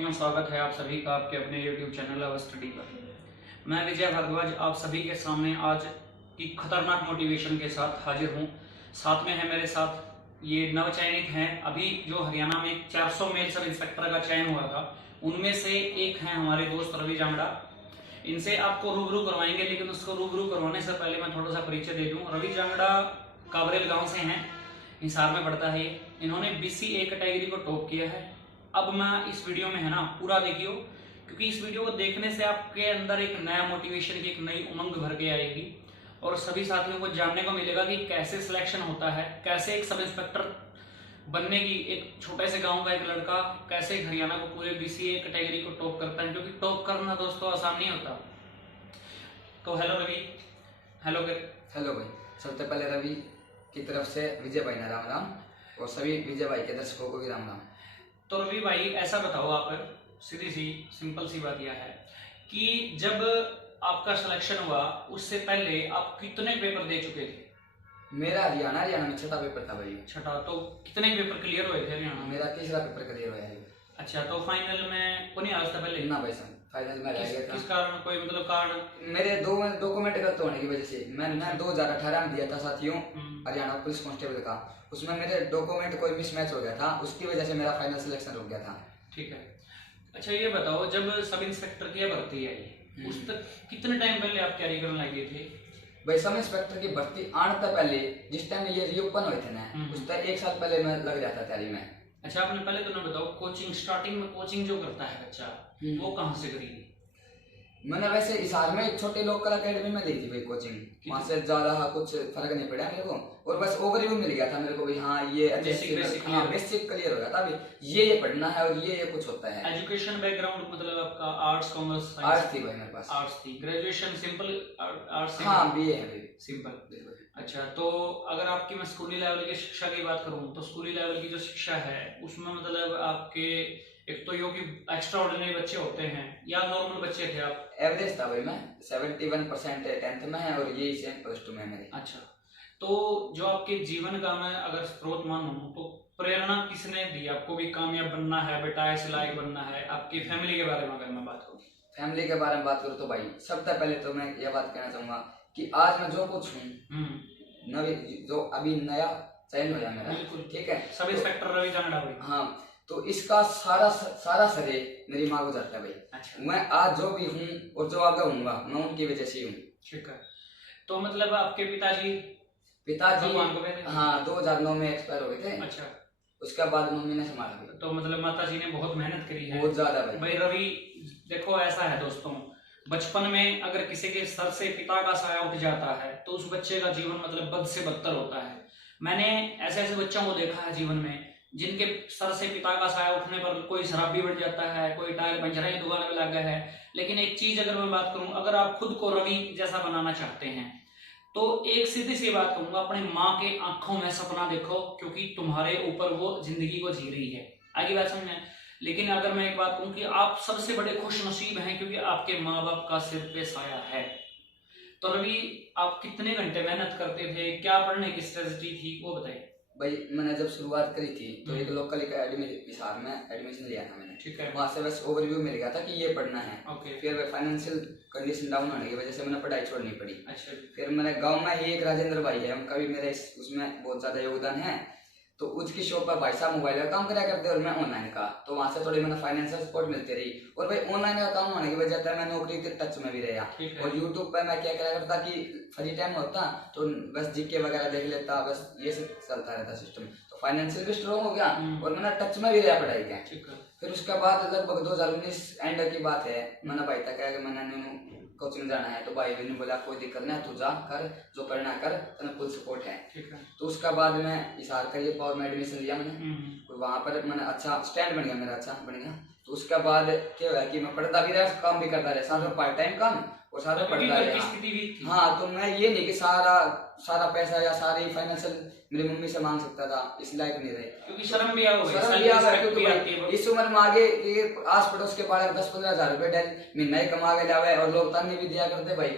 साथियों, स्वागत है आप सभी का आपके अपने YouTube चैनल लव स्टडी पर। मैं विजय भारद्वाज आप सभी के सामने आज की खतरनाक मोटिवेशन के साथ हाजिर हूँ। साथ में है मेरे साथ ये नवचयनित हैं। अभी जो हरियाणा में 400 मेल सब इंस्पेक्टर का चयन हुआ था, उनमें से एक हैं हमारे दोस्त रवि जांगड़ा। इनसे आपको रूबरू करवाएंगे, लेकिन उसको रूबरू करवाने से पहले मैं थोड़ा सा परिचय दे दूँ। रवि जांगड़ा काबरेल गाँव से हैं, हिसार में पड़ता है। इन्होंने BCA कैटेगरी को टॉप किया है। अब मैं इस वीडियो में है ना पूरा देखियो, क्योंकि इस वीडियो को देखने से आपके अंदर एक नया मोटिवेशन की एक नई उमंग भर के आएगी और सभी साथियों को जानने को मिलेगा कि कैसे सिलेक्शन होता है, कैसे एक सब इंस्पेक्टर बनने की एक छोटे से गांव का एक लड़का कैसे हरियाणा को पूरे BCA कैटेगरी को टॉप करता है, क्योंकि टॉप करना दोस्तों आसान नहीं होता। तो हेलो रवि। हेलो भाई। सबसे पहले रवि की तरफ से विजय भाई ना राम राम, और सभी विजय भाई के दर्शकों को भी राम राम। तो रवि भाई ऐसा बताओ, आप सीधी सी सिंपल सी बात यह है कि जब आपका सिलेक्शन हुआ उससे पहले आप कितने पेपर दे चुके थे? मेरा हरियाणा में छठा पेपर था भाई। छठा? तो कितने पेपर क्लियर हुए थे हरियाणा? मेरा तीसरा पेपर क्लियर हुआ है। अच्छा, तो फाइनल में कौन आज था पहले? ना भाई साहब, फाइनल में रह गया था। किस कारण? कोई मतलब कारण? मेरे दो डॉक्यूमेंट गलत होने की वजह से मैंने 2018 में दिया था साथियों हरियाणा पुलिस कांस्टेबल का, उसमें मेरे डॉक्यूमेंट कोई मिसमैच हो गया था, उसकी वजह से मेरा फाइनल सिलेक्शन रुक गया था। ठीक है। अच्छा ये बताओ, जब सब इंस्पेक्टर की भर्ती आई उस तक कितने टाइम पहले आप तैयारी करने लगे थे? भाई सब इंस्पेक्टर की भर्ती आने तक पहले, जिस टाइम ये रीओपन हुए थे ना, उस तक 1 साल पहले मैं लग जाता तैयारी में। अच्छा, आपने पहले तो ना बताओ, कोचिंग स्टार्टिंग में कोचिंग जो करता है बच्चा वो कहाँ से करी? मैंने वैसे हिसार में छोटे लोकल अकेडमी में ली थी भाई कोचिंग, वहाँ से ज्यादा कुछ फर्क नहीं पड़ा मेरे को, और बस ओवरव्यू मिल गया था मेरे को भाई। हाँ ये बेसिक क्लियर हो गया था, अभी ये पढ़ना है और ये कुछ होता है। एजुकेशन बैकग्राउंड मतलब आपका आर्ट्स, कॉमर्स, आर्ट्स थी भाई मेरे पास। आर्ट्स थी। Graduation simple arts? हाँ BA है भाई, सिंपल। अच्छा, तो अगर आपकी मैं स्कूली लेवल की शिक्षा की बात करूं तो स्कूली लेवल की जो शिक्षा है उसमें मतलब आपके एक तो यो कि एक्स्ट्रा ऑर्डिनरी बच्चे होते हैं या नॉर्मल बच्चे थे आप? एवरेज था भाई, मैं 71% 10th में है और यही सेम +2 में मेरी। अच्छा, तो जो आपके जीवन का मैं अगर स्रोत मानूं तो प्रेरणा किसने दी आपको भी कामयाब बनना है, बेटा ऐसे लायक बनना है? आपकी फैमिली के बारे में अगर मैं बात करूं? फैमिली के बारे में बात करूं तो भाई सबसे पहले तो मैं यह बात कहना चाहूंगा कि आज मैं जो कुछ हूँ, नवी जो अभी नया चयन हो जाए मेरा, ठीक है, सब इंस्पेक्टर रवि जांगड़ा भाई। हाँ, तो इसका सारा श्रेय मेरी माँ को जाता है भाई। अच्छा। मैं आज जो भी हूँ और जो आगे होऊंगा मैं उनकी वजह से हूँ। ठीक है। तो मतलब आपके पिताजी हाँ 2009 में एक्सपायर हो गए थे। अच्छा। उसके बाद मम्मी ने संभाला। तो मतलब माताजी ने बहुत मेहनत करी है, बहुत ज्यादा भाई। रवि देखो ऐसा है दोस्तों, बचपन में अगर किसी के सर से पिता का साया उठ जाता है तो उस बच्चे का जीवन मतलब बद से बदतर होता है। मैंने ऐसे ऐसे बच्चों को देखा है जीवन में जिनके सर से पिता का साया उठने पर कोई शराबी बन जाता है, कोई टायर पंचर की दुकान में लग गया है। लेकिन एक चीज अगर मैं बात करूं, अगर आप खुद को रवि जैसा बनाना चाहते हैं तो एक सीधी सी बात कहूंगा, अपनी माँ के आंखों में सपना देखो, क्योंकि तुम्हारे ऊपर वो जिंदगी को जी रही है। आगे बात समझे? लेकिन अगर मैं एक बात कहूं कि आप सबसे बड़े खुश नसीब हैं क्योंकि आपके माँ बाप का सिर पे साया है। तो रवि आप कितने घंटे मेहनत करते थे, क्या पढ़ने की स्ट्रेटजी थी वो बताइए। भाई मैंने जब शुरुआत करी थी तो एक लोकल अकेडमी हिसार में एडमिशन लिया था मैंने। ठीक है। वहाँ से बस ओवरव्यू मिल गया था कि ये पढ़ना है। ओके। फिर फाइनेंशियल कंडीशन डाउन होने की वजह से मैंने पढ़ाई छोड़नी पड़ी। अच्छा। फिर मेरे गांव में ही एक राजेंद्र भाई है, उनका भी मेरे उसमें बहुत ज्यादा योगदान है। तो उसकी शॉप पर भाई साहब मोबाइल का काम करा करते और मैं ऑनलाइन का, तो वहाँ से थोड़ी मैंने फाइनेंशियल सपोर्ट मिलती रही। और भाई ऑनलाइन का काम होने की वजह से मैं नौकरी के टच में भी रहा। और यूट्यूब पर मैं क्या करा करता कि फ्री टाइम होता तो बस जीके वगैरह देख लेता, बस ये सब चलता रहता सिस्टम। तो फाइनेंशियल भी स्ट्रॉन्ग हो गया और मैंने टच में भी रहा पढ़ाई के। फिर उसके बाद लगभग 2019 एंड की बात है, मैंने भाई तक कि मैंने कोचिंग जाना है, तो भाई ने बोला कोई दिक्कत नहीं, तू जा कर, जो करना कर, तेना फुल सपोर्ट है। ठीक है। तो उसके बाद मैं हिसार करिए पावर में एडमिशन लिया मैंने, वहाँ पर मैंने अच्छा स्टैंड बन गया, मेरा अच्छा बन गया। तो उसके बाद क्या हुआ कि मैं पढ़ता भी रहा, काम भी करता रहा, साथ में पार्ट टाइम काम और साथ में पढ़ता रहा। हाँ, तो मैं ये नहीं कि सारा पैसा या सारी फाइनेंशियल मेरी मम्मी से मांग सकता था, इस लायक नहीं रहे, क्योंकि शर्म भी आ गई। इस उम्र में आगे आस पड़ोस के बाहर 10-15 हज़ार रुपए महीना ही कमा के लावे और लोग ताने भी दिया करते भाई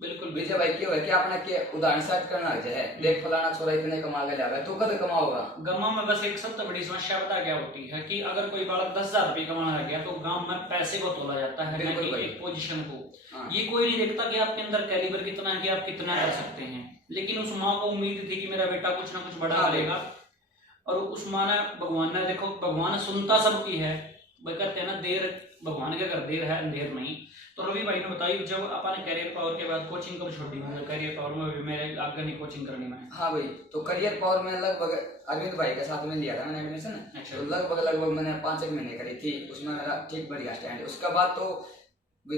बिल्कुल विजय भाई क्यों है कि आपने के उदाहरण सेट करना है, देख फलाना छोरा इतने कमा के लावे तो कद कमाओगा। गांव में बस एक सबसे बड़ी समस्या पता क्या होती है कि अगर कोई बालक 10,000 रुपये कमाने लग गया तो गांव में पैसे को तोला जाता है, ना कि एक पोजीशन को। ये कोई नहीं देखता कि आपके अंदर कैलिबर कितना है, कि आप कितना कर सकते हैं। लेकिन उस माँ को उम्मीद थी कि मेरा बेटा कुछ ना कुछ बड़ा करेगा, और उस माँ ने, भगवान ने, देखो भगवान सुनता सबकी है, वह कहते हैं ना देर भगवान के अगर देर है अंधेर नहीं। तो रवि भाई ने बताई जब अपन करियर पावर के बाद कोचिंग कब छोड़ी, मतलब करियर पावर में भी मेरे आगे नहीं कोचिंग करनी मैं। हाँ भाई, तो करियर पावर में लगभग अरविंद भाई के साथ में लिया था मैंने एडमिशन। अच्छा। तो लगभग मैंने 5-1 महीने करी थी, उसमें मेरा ठीक बढ़िया स्टैंड। उसके बाद तो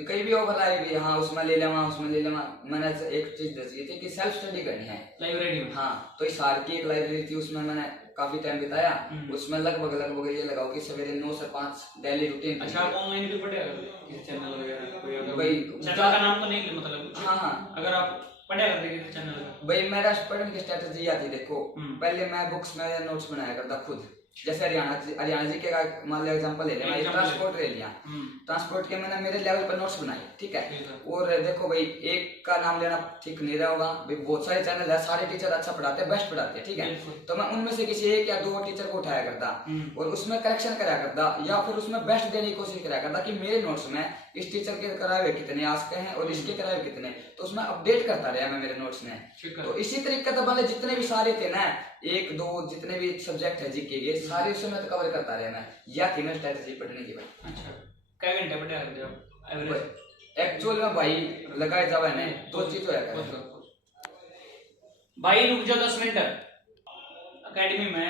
कई भी ऑफर आई भी, हाँ उसमें ले लेवा उसमें ले लेवा। मैंने एक चीज दसी थी कि सेल्फ स्टडी करनी है लाइब्रेरी में। हाँ, तो इस साल की एक लाइब्रेरी थी, उसमें मैंने काफी टाइम बिताया। उसमें लगभग ये लगाओ कि सवेरे 9 से 5 डेली रूटीन। अच्छा, आप ऑनलाइन भी पढ़े किसी चैनल वगैरह कोई अगर भाई चैनल का नाम तो नहीं मतलब? हाँ, अगर आप पढ़े करते किसी चैनल का? भाई मेरा पढ़ने की स्ट्रेटजी आती, देखो पहले मैं बुक्स में नोट्स बनाया करता खुद। जैसे हरियाणा जी के मान लिया एग्जांपल ले लिया, ट्रांसपोर्ट ले लिया, ट्रांसपोर्ट के मैंने मेरे लेवल पर नोट्स बनाए, ठीक है। और देखो भाई एक का नाम लेना ठीक नहीं रहेगा भाई, बहुत सारे चैनल है, सारे टीचर अच्छा पढ़ाते हैं, बेस्ट पढ़ाते हैं, ठीक है। तो मैं उनमें से किसी एक या दो टीचर को उठाया करता और उसमें करेक्शन कराया करता, या फिर उसमें बेस्ट देने की कोशिश कराया करता कि मेरे नोट्स में इस टीचर के कराए हुए कितने आज के हैं और इसके कराए हुए कितने, तो उसमें अपडेट करता रहा मैं मेरे नोट्स में। तो इसी तरीके से वाले जितने भी सारे थे ना, 1-2 जितने भी सब्जेक्ट है जीके के सारे उसमें तो कवर करता रहा मैं, या थी मैं स्ट्रेटजी पढ़ने की भाई। अच्छा, क्या घंटे पढ़े करते हो एवरेज? एक्चुअल में भाई लगाए जावा है 2 चीज तो है भाई। रुक जाओ 10 मिनट। एकेडमी में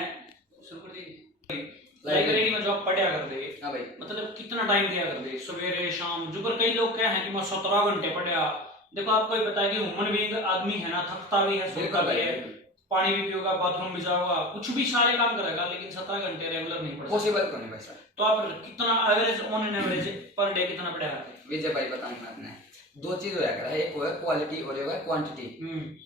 लाइब्रेरी में जो आप पढ़ा कर दे, हाँ भाई, मतलब कितना टाइम दिया कर दे, सवेरे शाम? जो पर कई लोग क्या है कि मैं 17 घंटे पढ़ा। देखो आपको ये पता है कि ह्यूमन बीइंग आदमी है ना, थकता भी है, सोता भी है, पानी भी पियोगा, बाथरूम भी जाओगा, कुछ भी सारे काम करेगा, लेकिन 17 घंटे रेगुलर नहीं पढ़ पॉसिबल क्यों नहीं भाई सर? तो आप कितना average on an average per day कितना पढ़ा करते? विजय भाई बताऊंगा आपने, 2 चीज होया करा है, एक है क्वालिटी और एक है क्वांटिटी।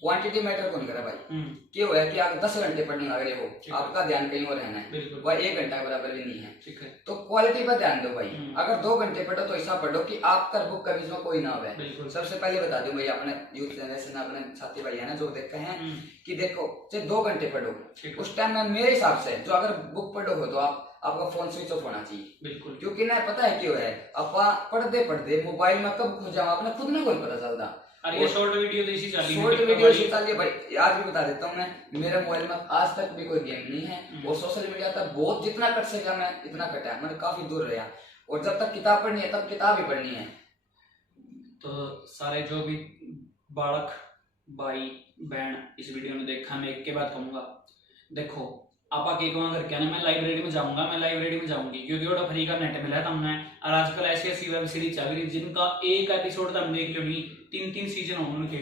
क्वांटिटी मैटर कौन करा भाई? क्यों है कि आप 10 घंटे पढ़ने लग रहे हो, आपका ध्यान कहीं और रहना है, वह 1 घंटा बराबर भी नहीं है, ठीक है। तो क्वालिटी पर ध्यान दो भाई। अगर 2 घंटे पढ़ो तो ऐसा पढ़ो कि आपका बुक के बीच में कोई ना हो। सबसे पहले बता दूं भाई, अपने यूथ जनरेशन अपने साथी भाई है ना जो देखते हैं कि देखो चाहे 2 घंटे पढ़ो, उस टाइम में मेरे हिसाब से जो अगर बुक पढ़ो हो तो आपका फोन स्विच ऑफ होना चाहिए, बिल्कुल। क्योंकि ना पता है क्यों है, आप पढ़ते मोबाइल में कब खो जाओ अपने खुद में कोई पता चलता। अरे ये शॉर्ट वीडियो तो इसी चाली शॉर्ट वीडियो इसी चाली है भाई। आज भी बता देता हूँ मैं, मेरे मोबाइल में आज तक भी कोई गेम नहीं है, और सोशल मीडिया तक बहुत जितना कट सका मैं इतना कटा, मैंने काफी दूर रहा। और जब तक किताब पढ़नी है तब किताब ही पढ़नी है। तो सारे जो भी बालक भाई बहन इस वीडियो में देखा, मैं एक के बाद कहूंगा, देखो आप आके घर क्या ना, मैं लाइब्रेरी में जाऊंगा, मैं लाइब्रेरी में जाऊंगी, क्योंकि वो फ्री का नेट मिला है हमने। और आजकल ऐसी वेब सीरीज चल रही जिनका एक एपिसोड तक देख लो नहीं, 3-3 सीजन हो उनके,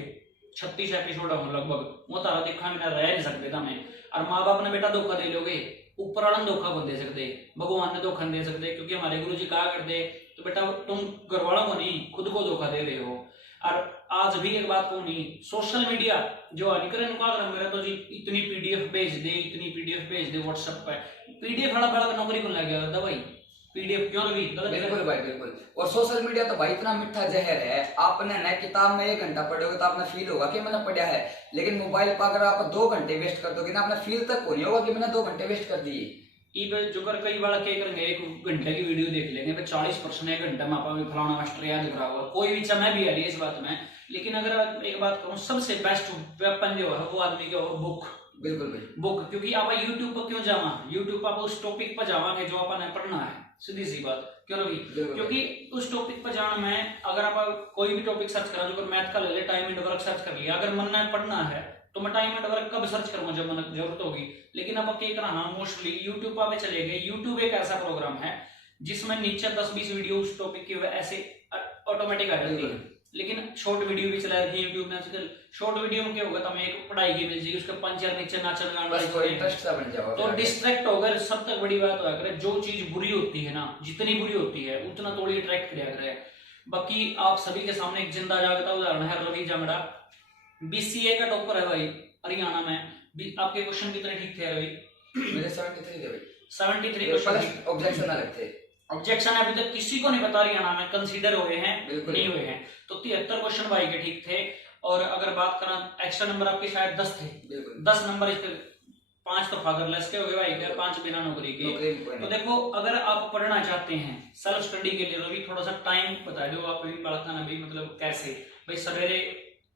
36 एपिसोड हो लगभग, वो तारा देखा मैं रह नहीं सकते था मैं। और माँ बाप ने बेटा धोखा दे लोगे, ऊपर वाला धोखा को दे सकते, भगवान ने धोखा दे सकते, क्योंकि हमारे गुरु जी कहा करते तो बेटा तुम घर वालों को नहीं खुद को धोखा दे रहे हो। और आज भी एक बात को नहीं, सोशल मीडिया जो अधिकरण मेरा तो जी इतनी पीडीएफ भेज दे, इतनी पीडीएफ भेज दे व्हाट्सएप पे, पीडीएफ बड़ा नौकरी को लग गया था भाई, पीडीएफ क्यों लगी? बिल्कुल भाई बिल्कुल। और सोशल मीडिया तो भाई इतना मीठा जहर है, आपने नए किताब में 1 घंटा पढ़ोगे तो आपने फील होगा कि मैंने पढ़ा है, लेकिन मोबाइल पर अगर आप 2 घंटे वेस्ट कर दोगे ना, आपने फील तक नहीं होगा कि मैंने 2 घंटे वेस्ट कर दिए। जो कर कई बार क्या करेंगे, 1 घंटे की वीडियो देख लेंगे, 40% 1 घंटा में आप फलाना मास्टर याद दिख रहा होगा, कोई भी समय भी आ रही है इस बात में। लेकिन अगर एक बात कहूँ, सबसे बेस्ट वेपन जो है वो आदमी का बुक, बिल्कुल बुक। क्योंकि आप यूट्यूब पर क्यों जावा, यूट्यूब पर आप उस टॉपिक पर जावांगे जो आपने पढ़ना है, सीधी सी बात क्यों रवि? क्योंकि उस टॉपिक पर जाना में, अगर आप कोई भी टॉपिक सर्च करा, जो मैथ का ले ले, टाइम एंड वर्क सर्च कर लिया, अगर मन में पढ़ना है तो मैं टाइम एंड वर्क कब सर्च करूंगा, जब मन जरूरत होगी। लेकिन अब क्या करना, मोस्टली यूट्यूब पर चले गए। यूट्यूब एक ऐसा प्रोग्राम है जिसमें नीचे 10-20 वीडियो उस टॉपिक की ऐसे ऑटोमेटिक आ जाती है। लेकिन शॉर्ट वीडियो भी चला रही है यूट्यूब ने आजकल। शॉर्ट वीडियो में क्या होगा, तो हमें एक पढ़ाई की मिल जाएगी, उसके 5 नीचे नाचन गाना, तो डिस्ट्रैक्ट हो गए। सब तक बड़ी बात है, जो चीज बुरी होती है ना, जितनी बुरी होती है उतना थोड़ी अट्रैक्ट किया करे। बाकी आप सभी के सामने एक जिंदा जागता उदाहरण है रवि जंगड़ा, बीसीए का टॉपर है भाई हरियाणा में। आपके क्वेश्चन कितने ठीक थे रवि? मेरे 73 थे भाई, 73 क्वेश्चन। ऑब्जेक्शन ना लगते, ऑब्जेक्शन अभी तक किसी को नहीं पता हरियाणा में कंसीडर हुए हैं, नहीं हुए हैं। तो 73 क्वेश्चन भाई के ठीक थे। और अगर बात करें एक्स्ट्रा नंबर आपके शायद 10 थे, बिल्कुल 10 नंबर इस पे 5 तो फादरलेस के हो गए भाई, 5 बिना नौकरी के। तो देखो अगर आप पढ़ना चाहते हैं सेल्फ स्टडी के लिए, रवि थोड़ा सा टाइम बता दो आप इन बात ना भाई, मतलब कैसे भाई सवेरे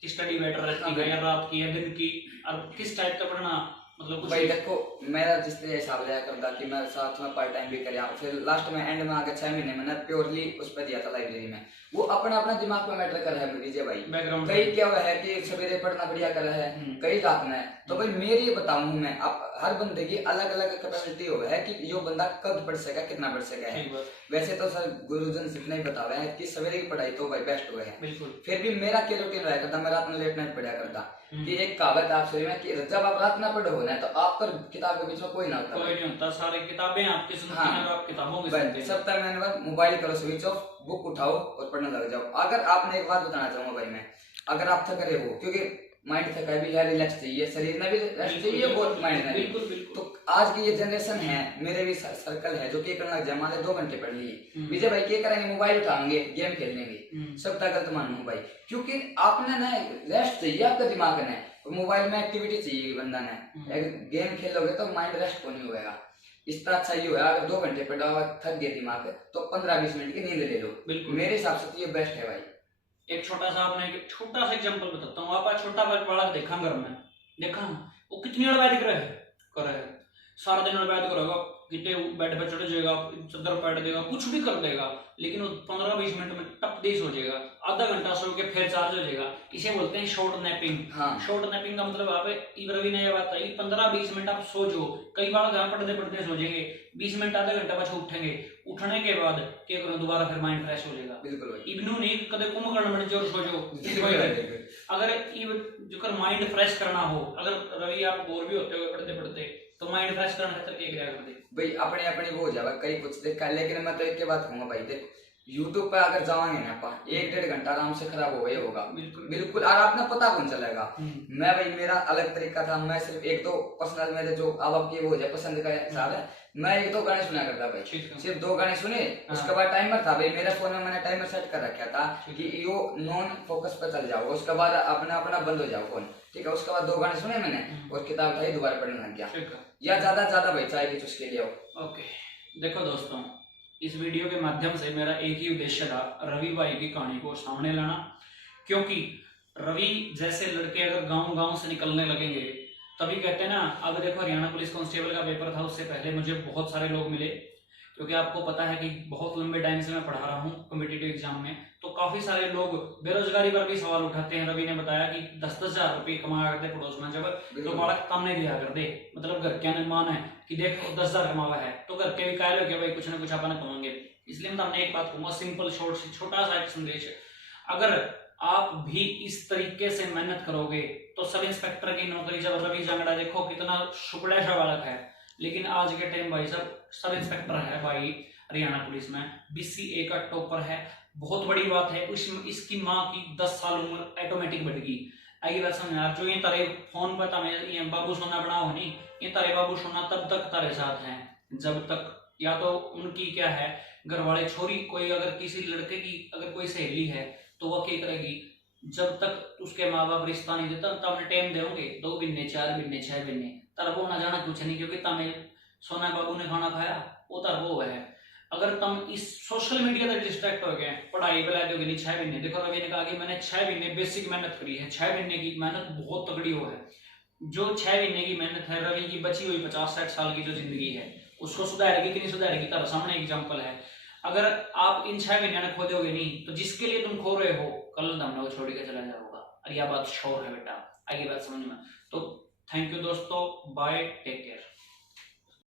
की स्टडी बेटर रहती है या रात की या दिन की, और किस टाइप का पढ़ना, मतलब कुछ भाई देखो मेरा जिस तरह हिसाब लिया करता कि मैं साथ में पार्ट टाइम भी कर फिर लास्ट में एंड में आगे 6 महीने मैंने प्योरली उस पर दिया था लाइब्रेरी में। वो अपना अपना दिमाग पे मैटर कर रहा है विजय भाई। बैकग्राउंड कई क्या हुआ है कि सवेरे पढ़ना बढ़िया कर रहा है, कई रात में। तो भाई मेरी बताऊं मैं, आप हर बंदे की अलग अलग कैपेसिटी हो है कि जो बंदा कब पढ़ सका कितना पढ़ सका है। वैसे तो सर गुरुजन इतना ही बता रहे हैं कि सवेरे की पढ़ाई तो भाई बेस्ट हुआ है। फिर भी मेरा क्या रूटीन रहा करता, मैं रात में लेट नाइट पढ़ा करता। कि एक कहावत आप सुनी में कि जब आप रात में पढ़ो ना तो आपका किताब के बीच में कोई ना होता, कोई नहीं होता, सारी किताबें आपकी सुनती हैं और आप किताबों में सुनते हैं। सब टाइम मैंने मोबाइल करो स्विच ऑफ, बुक उठाओ और पढ़ने लग जाओ। अगर आपने एक बात बताना चाहूंगा भाई मैं, अगर आप थक रहे हो, क्योंकि माइंड थका भी है, रिलैक्स चाहिए, शरीर में भी रेस्ट चाहिए, बहुत माइंड में भी। तो आज की ये जनरेशन है, मेरे भी सर्कल है जो क्या करना लग जाए, मान ले 2 घंटे पढ़ लिए, विजय भाई क्या करेंगे, मोबाइल उठाएंगे, गेम खेल लेंगे। सब गलत मानू भाई, क्योंकि आपने ना रेस्ट चाहिए, आपका दिमाग ने मोबाइल में एक्टिविटी चाहिए बंदा ने। गेम खेलोगे तो माइंड रेस्ट को नहीं होगा। इस तरह अच्छा ये हुआ अगर 2 घंटे पढ़ा हुआ थक गया दिमाग तो 15-20 मिनट की नींद ले लो। मेरे हिसाब से तो ये बेस्ट है भाई। एक छोटा सा आपने एक छोटा सा एग्जांपल बताता हूँ। आप छोटा बालक देखा घर में, देखा ना वो कितनी अड़वैध कर रहे हैं, सारा दिन अड़वैध करेगा, कितने बेड पे चढ़ जाएगा, चादर पैट देगा, कुछ भी कर देगा, लेकिन वो 15-20 मिनट में टप देश हो जाएगा, आधा घंटा सो के फिर चार्ज हो जाएगा। इसे बोलते हैं शॉर्ट नैपिंग। शॉर्ट नैपिंग का मतलब आप रवि ने ये बात आई 15-20 मिनट आप सो जो, कई बार घर पढ़ते पढ़ते सो जाएंगे, 20 मिनट आधा घंटा बाद उठेंगे, उठने के बाद क्या करो दोबारा फिर माइंड फ्रेश हो जाएगा। बिल्कुल इवनू नहीं कदे कुंभकर्ण बन जाओ सो जो। अगर जो माइंड फ्रेश करना हो, अगर रवि आप बोर भी होते हो पढ़ते पढ़ते तो माइंड फ्रेश करने खातिर क्या कर दे भाई, अपने अपने वो हो जाएगा, कई कुछ देखा है। लेकिन मैं तो एक बात कहूंगा भाई, देख यूट्यूब पे अगर जावांगे ना आप 1-1.5 घंटा आराम से खराब हो गया होगा। बिल्कुल और आपने पता कौन चलेगा। मैं भाई मेरा अलग तरीका था, मैं सिर्फ 1-2 पर्सनल मेरे जो अब की वो हो जाए पसंद का हिसाब है, मैं 1-2 गाने सुना करता भाई, सिर्फ 2 गाने सुने। उसके बाद टाइमर था भाई मेरे फोन में, मैंने टाइमर सेट कर रखा था कि यो नॉन फोकस पे चल जाओ, उसके बाद अपना अपना बंद हो जाओ फोन, ठीक है। उसके बाद 2 गाने सुने मैंने और किताब उठाई दोबारा पढ़ने लग गया, या ज्यादा भाई चाय की चुस्की ले आओ। ओके देखो दोस्तों, इस वीडियो के माध्यम से मेरा एक ही उद्देश्य था, रवि भाई की कहानी को सामने लाना। क्योंकि रवि जैसे लड़के अगर गांव से निकलने लगेंगे तभी कहते हैं ना। अब देखो हरियाणा पुलिस कांस्टेबल का पेपर था, उससे पहले मुझे बहुत सारे लोग मिले, क्योंकि आपको पता है कि बहुत लंबे टाइम से मैं पढ़ा रहा हूँ कॉम्पिटिटिव एग्जाम में, तो काफी सारे लोग बेरोजगारी पर भी सवाल उठाते हैं। रवि ने बताया कि 10-10 हजार रुपये कमाया करते पड़ोस में, जब तो बालक तामने दिया कर दे, मतलब घर के मान है कि देख 10 हजार कमावा है तो घर के भी कायल हो भाई कुछ ना कुछ अपन कमाएंगे। इसलिए मैं हमने एक बात कहूंगा, सिंपल शॉर्ट छोटा सा एक संदेश, अगर आप भी इस तरीके से मेहनत करोगे तो सब इंस्पेक्टर की नौकरी, जब रवि जांगड़ा देखो कितना शुक्ला सा बालक है, लेकिन आज के टाइम भाई सब इंस्पेक्टर है भाई हरियाणा पुलिस में, BCA का टॉपर है। बहुत बड़ी बात है, इसकी माँ की 10 साल उम्र ऑटोमेटिक बढ़ गई। आई बात समझ यार, जो ये तारे फोन पर तमें ये बाबू सोना बनाओ नहीं, ये तारे बाबू सोना तब तक तारे साथ हैं जब तक या तो उनकी क्या है घर वाले छोरी, कोई अगर किसी लड़के की अगर कोई सहेली है तो वह क्या करेगी, जब तक उसके माँ बाप रिश्ता नहीं देता तब हमने टाइम देंगे 2 महीने 4 महीने 6 महीने, तर वो ना जाना कुछ नहीं, क्योंकि तमें सोना बाबू ने खाना खाया वो तर वो है। अगर तुम इस सोशल मीडिया तक डिस्ट्रैक्ट हो गए, पढ़ाई पे दोगे नहीं 6 महीने, देखो रवि ने कहा कि मैंने 6 महीने बेसिक मेहनत करी है, 6 महीने की मेहनत बहुत तगड़ी हो है। जो 6 महीने की मेहनत है रवि की बची हुई 50-60 साल की जो जिंदगी है उसको सुधारेगी कि नहीं सुधारेगी, तारा सामने एग्जाम्पल है। अगर आप इन 6 महीने में खो दोगे नहीं तो जिसके लिए तुम खो रहे हो कल हमने वो छोड़ के चला जाओगा। और यह बात श्योर है बेटा, आगे बात समझ में। तो थैंक यू दोस्तों, बाय, टेक केयर।